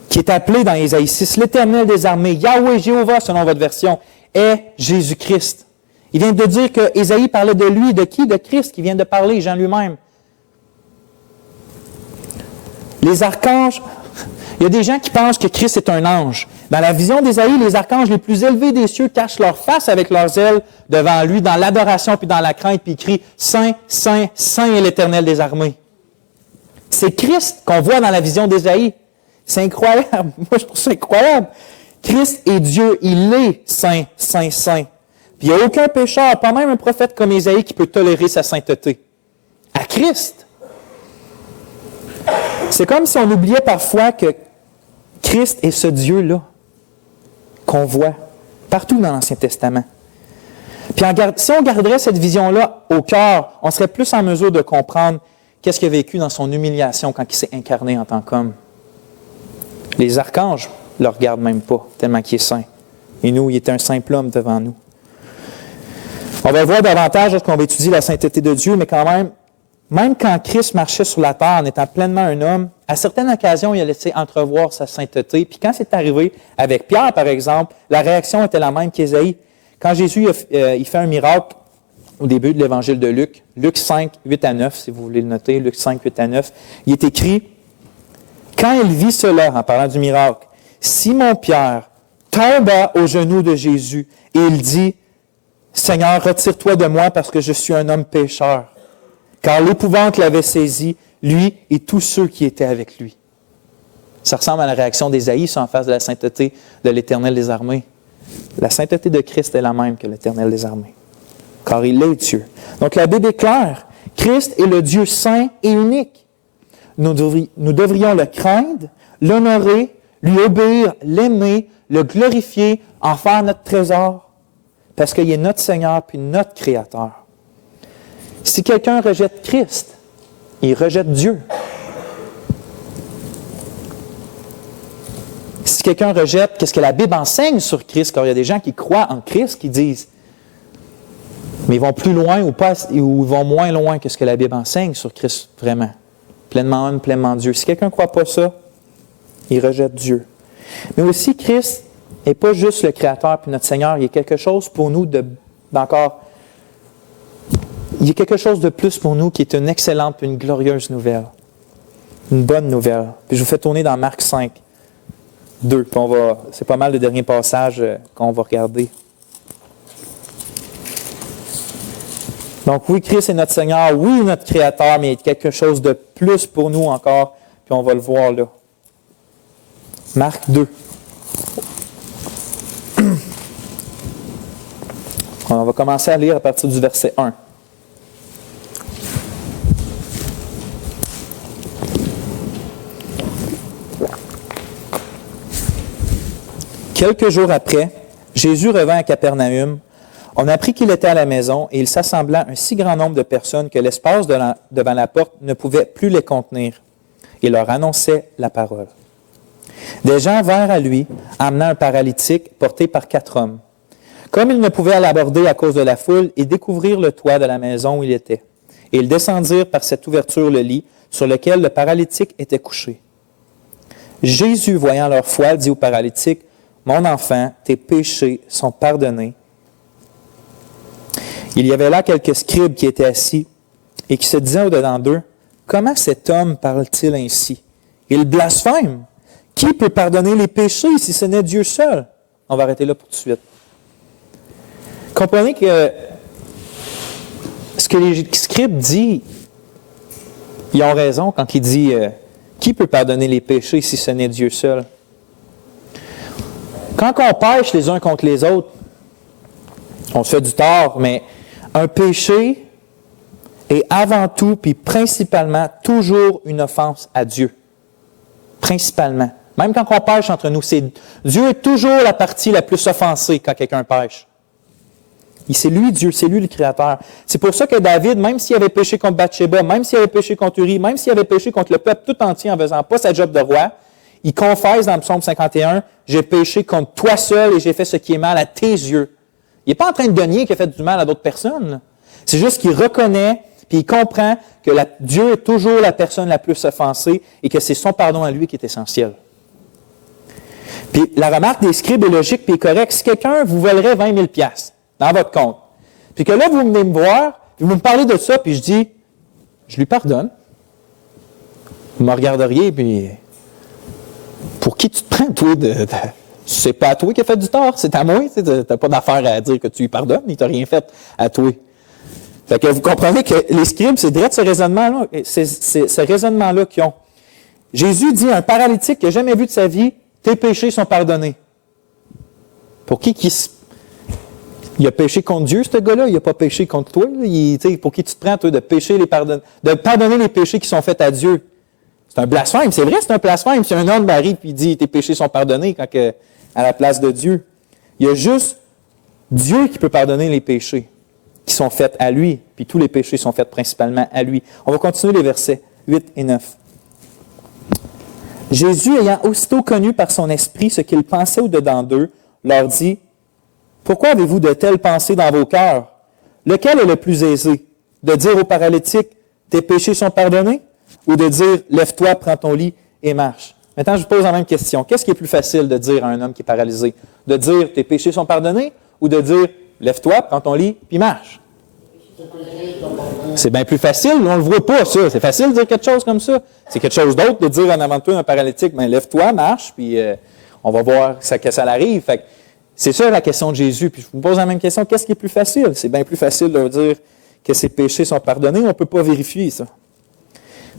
qui est appelé dans Ésaïe 6, l'Éternel des armées, Yahweh, Jéhovah, selon votre version, est Jésus-Christ. Il vient de dire que Ésaïe parlait de lui, de qui? De Christ, qui vient de parler, Jean lui-même. Les archanges, Il y a des gens qui pensent que Christ est un ange. Dans la vision d'Ésaïe, les archanges les plus élevés des cieux cachent leur face avec leurs ailes devant lui, dans l'adoration puis dans la crainte, puis ils crient « Saint, Saint, Saint est l'Éternel des armées ». C'est Christ qu'on voit dans la vision d'Ésaïe. C'est incroyable. Moi, je trouve ça incroyable. Christ est Dieu. Il est Saint, Saint, Saint. Puis il n'y a aucun pécheur, pas même un prophète comme Ésaïe, qui peut tolérer sa sainteté. À Christ. C'est comme si on oubliait parfois que Christ est ce Dieu-là qu'on voit partout dans l'Ancien Testament. Puis si on garderait cette vision-là au cœur, on serait plus en mesure de comprendre qu'est-ce qu'il a vécu dans son humiliation quand il s'est incarné en tant qu'homme. Les archanges ne le regardent même pas, tellement qu'il est saint. Et nous, il était un simple homme devant nous. On va le voir davantage lorsqu'on va étudier la sainteté de Dieu, mais quand même quand Christ marchait sur la terre en étant pleinement un homme, à certaines occasions, il a laissé entrevoir sa sainteté. Puis quand c'est arrivé avec Pierre, par exemple, la réaction était la même qu'Ésaïe. Quand Jésus il fait un miracle au début de l'évangile de Luc, Luc 5, 8 à 9, si vous voulez le noter, Luc 5, 8 à 9, il est écrit « Quand il vit cela, en parlant du miracle, Simon-Pierre tomba aux genoux de Jésus et il dit « Seigneur, retire-toi de moi parce que je suis un homme pécheur. » Car l'épouvante l'avait saisi, lui et tous ceux qui étaient avec lui. Ça ressemble à la réaction d'Ésaïe en face de la sainteté de l'Éternel des armées. La sainteté de Christ est la même que l'Éternel des armées, car il est Dieu. Donc la Bible est claire. Christ est le Dieu saint et unique. Nous devrions le craindre, l'honorer, lui obéir, l'aimer, le glorifier, en faire notre trésor, parce qu'il est notre Seigneur puis notre Créateur. Si quelqu'un rejette Christ, il rejette Dieu. Si quelqu'un rejette, qu'est-ce que la Bible enseigne sur Christ, car il y a des gens qui croient en Christ, qui disent, mais ils vont plus loin ou ils vont moins loin que ce que la Bible enseigne sur Christ vraiment. Pleinement homme, pleinement Dieu. Si quelqu'un ne croit pas ça, il rejette Dieu. Mais aussi, Christ n'est pas juste le Créateur puis notre Seigneur. Il y a quelque chose pour nous d'encore. Il y a quelque chose de plus pour nous qui est une excellente, une glorieuse nouvelle. Une bonne nouvelle. Puis je vous fais tourner dans Marc 5, 2. Puis c'est pas mal le dernier passage qu'on va regarder. Donc oui, Christ est notre Seigneur, oui, notre Créateur, mais il y a quelque chose de plus pour nous encore, puis on va le voir là. Marc 2. On va commencer à lire à partir du verset 1. Quelques jours après, Jésus revint à Capernaum. On apprit qu'il était à la maison et il s'assembla un si grand nombre de personnes que l'espace devant la porte ne pouvait plus les contenir. Il leur annonçait la parole. Des gens vinrent à lui, amenant un paralytique porté par 4 hommes. Comme ils ne pouvaient l'aborder à cause de la foule, ils découvrirent le toit de la maison où il était. Et ils descendirent par cette ouverture le lit sur lequel le paralytique était couché. Jésus, voyant leur foi, dit au paralytique, « Mon enfant, tes péchés sont pardonnés. » Il y avait là quelques scribes qui étaient assis et qui se disaient au-dedans d'eux, « Comment cet homme parle-t-il ainsi? Il blasphème. Qui peut pardonner les péchés si ce n'est Dieu seul? » On va arrêter là pour tout de suite. Comprenez que ce que les scribes disent, ils ont raison quand ils disent qui peut pardonner les péchés si ce n'est Dieu seul? Quand on pêche les uns contre les autres, on se fait du tort, mais un péché est avant tout, puis principalement, toujours une offense à Dieu. Principalement. Même quand on pêche entre nous, Dieu est toujours la partie la plus offensée quand quelqu'un pêche. C'est lui Dieu, c'est lui le Créateur. C'est pour ça que David, même s'il avait péché contre Bathsheba, même s'il avait péché contre Uri, même s'il avait péché contre le peuple tout entier en ne faisant pas sa job de roi, il confesse dans le psaume 51, « J'ai péché contre toi seul et j'ai fait ce qui est mal à tes yeux. » Il n'est pas en train de nier qu'il a fait du mal à d'autres personnes. C'est juste qu'il reconnaît puis il comprend que Dieu est toujours la personne la plus offensée et que c'est son pardon à lui qui est essentiel. Puis la remarque des scribes est logique puis est correcte. Si quelqu'un vous volerait 20 000 $ dans votre compte, puis que là, vous venez me voir, puis vous me parlez de ça, puis je dis, je lui pardonne. Vous me regarderiez, puis pour qui tu te prends, toi, c'est pas à toi qui a fait du tort, c'est à moi. Tu n'as pas d'affaire à dire que tu lui pardonnes, il t'a rien fait à toi. Fait que vous comprenez que les scribes, c'est direct ce raisonnement-là, c'est ce raisonnement-là qu'ils ont. Jésus dit à un paralytique qui n'a jamais vu de sa vie, tes péchés sont pardonnés. Pour qui il a péché contre Dieu, ce gars-là, il n'a pas péché contre toi. Pour qui tu te prends, toi, de pardonner les péchés qui sont faits à Dieu? C'est un blasphème. C'est vrai, c'est un blasphème. Si un homme arrive et dit tes péchés sont pardonnés à la place de Dieu. Il y a juste Dieu qui peut pardonner les péchés qui sont faits à lui, puis tous les péchés sont faits principalement à lui. On va continuer les versets 8 et 9. Jésus, ayant aussitôt connu par son esprit ce qu'il pensait au-dedans d'eux, leur dit, « Pourquoi avez-vous de telles pensées dans vos cœurs? Lequel est le plus aisé? De dire au paralytique, tes péchés sont pardonnés? Ou de dire, lève-toi, prends ton lit et marche? » Maintenant, je vous pose la même question. Qu'est-ce qui est plus facile de dire à un homme qui est paralysé? De dire, tes péchés sont pardonnés? Ou de dire, lève-toi, prends ton lit, puis marche? C'est bien plus facile, on ne le voit pas, ça. C'est facile de dire quelque chose comme ça. C'est quelque chose d'autre de dire en avant de toi un paralytique, ben, lève-toi, marche, puis on va voir que ça l'arrive. Fait que c'est ça la question de Jésus. Puis je vous pose la même question, qu'est-ce qui est plus facile? C'est bien plus facile de dire que ses péchés sont pardonnés, on ne peut pas vérifier ça.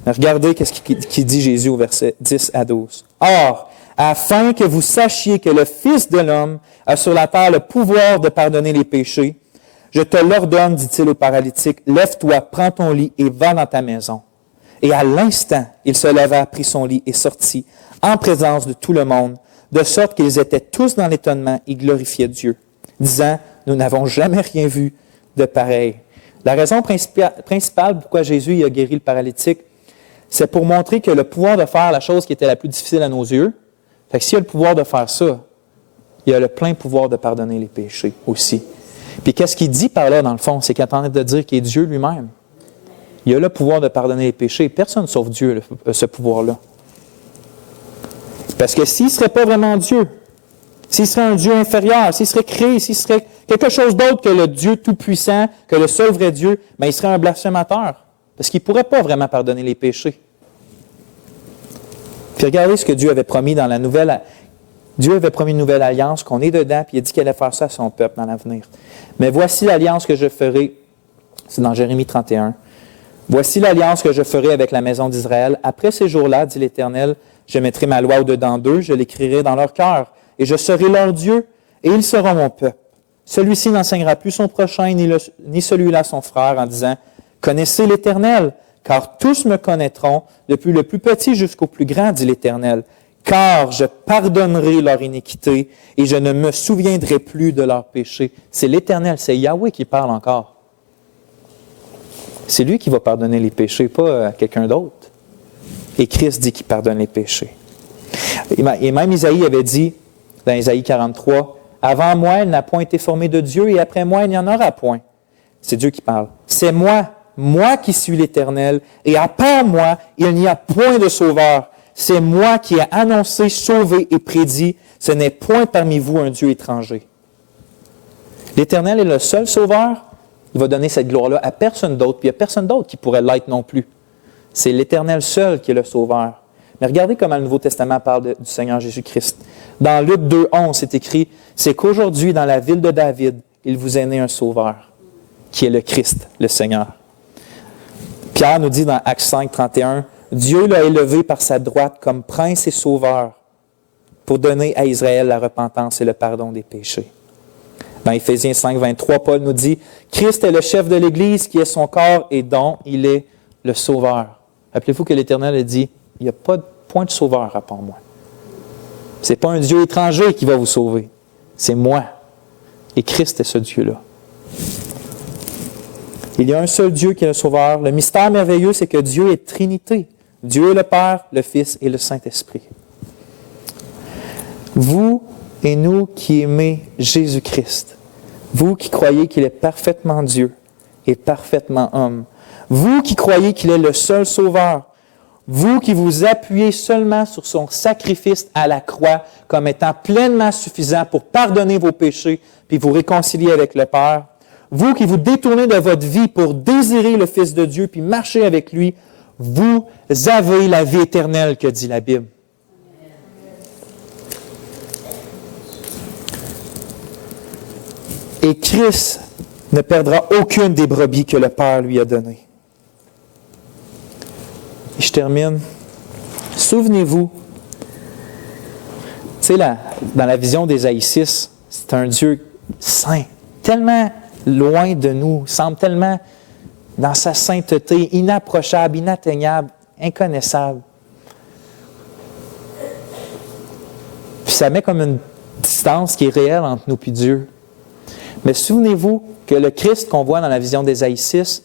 Mais regardez qu'est-ce qu'il dit Jésus au verset 10 à 12. « Or, afin que vous sachiez que le Fils de l'homme a sur la terre le pouvoir de pardonner les péchés, je te l'ordonne, dit-il au paralytique, lève-toi, prends ton lit et va dans ta maison. Et à l'instant, il se leva, prit son lit et sortit, en présence de tout le monde, de sorte qu'ils étaient tous dans l'étonnement et glorifiaient Dieu, disant, nous n'avons jamais rien vu de pareil. » La raison principale pourquoi Jésus a guéri le paralytique, c'est pour montrer que le pouvoir de faire la chose qui était la plus difficile à nos yeux, fait que s'il a le pouvoir de faire ça, il a le plein pouvoir de pardonner les péchés aussi. Puis qu'est-ce qu'il dit par là, dans le fond? C'est qu'il est en train de dire qu'il est Dieu lui-même. Il a le pouvoir de pardonner les péchés. Personne sauf Dieu a ce pouvoir-là. Parce que s'il ne serait pas vraiment Dieu, s'il serait un Dieu inférieur, s'il serait créé, s'il serait quelque chose d'autre que le Dieu tout-puissant, que le seul vrai Dieu, bien, il serait un blasphémateur. Parce qu'il ne pourrait pas vraiment pardonner les péchés. Puis regardez ce que Dieu avait promis dans la nouvelle. Dieu avait promis une nouvelle alliance, qu'on est dedans, puis il a dit qu'il allait faire ça à son peuple dans l'avenir. Mais voici l'alliance que je ferai, c'est dans Jérémie 31. Voici l'alliance que je ferai avec la maison d'Israël. Après ces jours-là, dit l'Éternel, je mettrai ma loi au-dedans d'eux, je l'écrirai dans leur cœur, et je serai leur Dieu, et ils seront mon peuple. Celui-ci n'enseignera plus son prochain, ni celui-là son frère, en disant, connaissez l'Éternel, car tous me connaîtront, depuis le plus petit jusqu'au plus grand, dit l'Éternel. Car je pardonnerai leur iniquité et je ne me souviendrai plus de leurs péchés. C'est l'Éternel, c'est Yahweh qui parle encore. C'est lui qui va pardonner les péchés, pas quelqu'un d'autre. Et Christ dit qu'il pardonne les péchés. Et même Isaïe avait dit, dans Isaïe 43, « Avant moi, elle n'a point été formée de Dieu, et après moi, il n'y en aura point. » C'est Dieu qui parle. « C'est moi qui suis l'Éternel, et à part moi, il n'y a point de sauveur. C'est moi qui ai annoncé, sauvé et prédit, ce n'est point parmi vous un Dieu étranger. » L'Éternel est le seul sauveur. Il va donner cette gloire-là à personne d'autre, puis il n'y a personne d'autre qui pourrait l'être non plus. C'est l'Éternel seul qui est le sauveur. Mais regardez comment le Nouveau Testament parle du Seigneur Jésus-Christ. Dans Luc 2,11, c'est écrit, c'est qu'aujourd'hui, dans la ville de David, il vous est né un sauveur, qui est le Christ, le Seigneur. Pierre nous dit dans Actes 5, 31, Dieu l'a élevé par sa droite comme prince et sauveur pour donner à Israël la repentance et le pardon des péchés. Dans Éphésiens 5, 23, Paul nous dit, Christ est le chef de l'Église qui est son corps et dont il est le sauveur. Rappelez-vous que l'Éternel a dit, il n'y a pas de point de sauveur à part moi. Ce n'est pas un Dieu étranger qui va vous sauver. C'est moi. Et Christ est ce Dieu-là. Il y a un seul Dieu qui est le sauveur. Le mystère merveilleux, c'est que Dieu est Trinité. Dieu est le Père, le Fils et le Saint-Esprit. Vous et nous qui aimez Jésus-Christ, vous qui croyez qu'il est parfaitement Dieu et parfaitement homme, vous qui croyez qu'il est le seul sauveur, vous qui vous appuyez seulement sur son sacrifice à la croix comme étant pleinement suffisant pour pardonner vos péchés puis vous réconcilier avec le Père, vous qui vous détournez de votre vie pour désirer le Fils de Dieu puis marcher avec lui, vous avez la vie éternelle que dit la Bible. Et Christ ne perdra aucune des brebis que le Père lui a données. Et je termine. Souvenez-vous, tu sais, dans la vision d'Ésaïe 6, c'est un Dieu saint, tellement loin de nous, semble tellement dans sa sainteté, inapprochable, inatteignable, inconnaissable. Puis ça met comme une distance qui est réelle entre nous et Dieu. Mais souvenez-vous que le Christ qu'on voit dans la vision d'Ésaïe 6,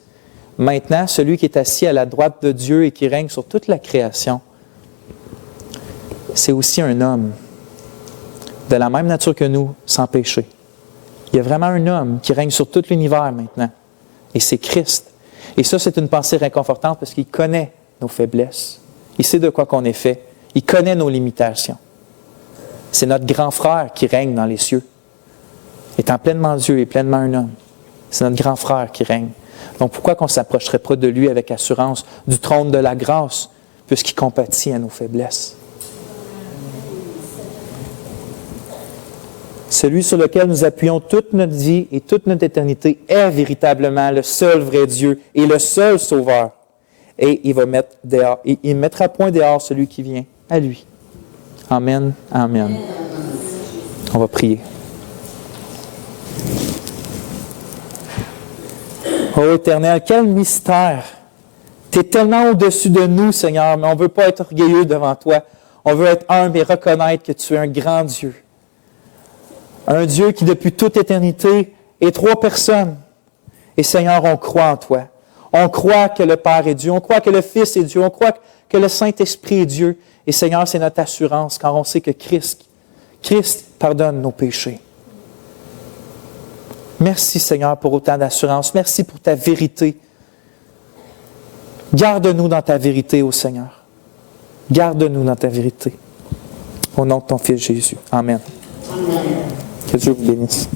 maintenant, celui qui est assis à la droite de Dieu et qui règne sur toute la création, c'est aussi un homme de la même nature que nous, sans péché. Il y a vraiment un homme qui règne sur tout l'univers maintenant. Et c'est Christ. Et ça, c'est une pensée réconfortante parce qu'il connaît nos faiblesses. Il sait de quoi qu'on est fait. Il connaît nos limitations. C'est notre grand frère qui règne dans les cieux. Étant pleinement Dieu et pleinement un homme. C'est notre grand frère qui règne. Donc pourquoi qu'on ne s'approcherait pas de lui avec assurance du trône de la grâce, puisqu'il compatit à nos faiblesses? Celui sur lequel nous appuyons toute notre vie et toute notre éternité est véritablement le seul vrai Dieu et le seul Sauveur. Et il va mettre dehors, et il mettra point dehors celui qui vient à lui. Amen. Amen. On va prier. Oh Éternel, quel mystère! Tu es tellement au-dessus de nous, Seigneur, mais on ne veut pas être orgueilleux devant toi. On veut être humble et reconnaître que tu es un grand Dieu. Un Dieu qui, depuis toute éternité, est trois personnes. Et Seigneur, on croit en toi. On croit que le Père est Dieu. On croit que le Fils est Dieu. On croit que le Saint-Esprit est Dieu. Et Seigneur, c'est notre assurance car on sait que Christ pardonne nos péchés. Merci Seigneur pour autant d'assurance. Merci pour ta vérité. Garde-nous dans ta vérité, ô Seigneur. Garde-nous dans ta vérité. Au nom de ton Fils Jésus. Amen. Amen. Que Dieu vous bénisse.